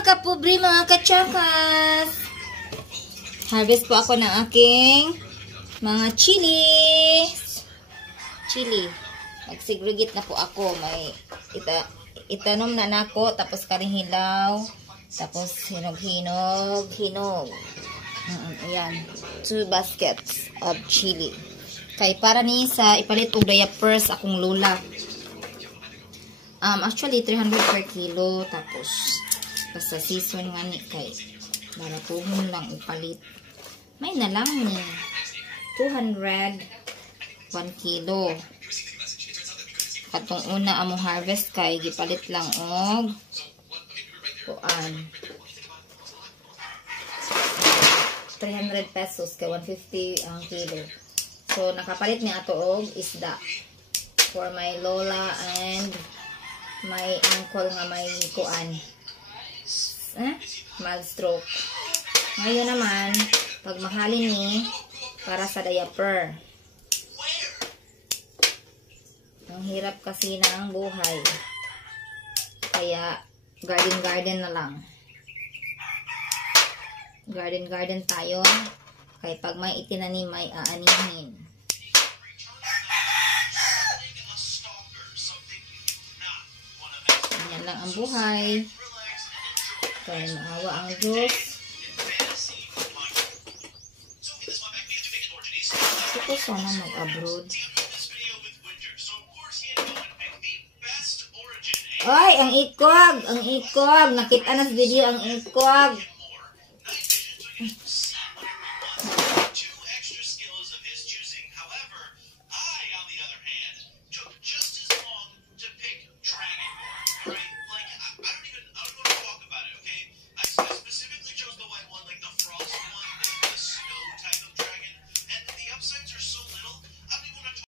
mga kapobre, mga kachakas. Harvest po ako ng aking mga chili. Mag-segregate na po ako. May itanom na nako, tapos karing hilaw, tapos hinog. Ayan, 2 baskets of chili. Kay para ni sa ipalit og diapers akong lola. Actually 300 per kilo, tapos basta season nga ni kay maratuhon lang ipalit. May na lang ni 200 1 kilo. Katong una among harvest kay gipalit lang og kuan 300 pesos kay 150 ang kilo. So nakapalit ni ato og isda for my lola and my uncle nga may kuan mild stroke. Ngayon naman pagmahalin ni para sa diaper. Ang hirap kasi ng buhay. Kaya garden na lang. Garden tayo. Kaya pag may itinanim may aanihin. Yan lang ang buhay. Kaya maawa ang Diyos. Ito sana mag-abroad. Ay, ang ikog. Nakita na sa video ang ikog.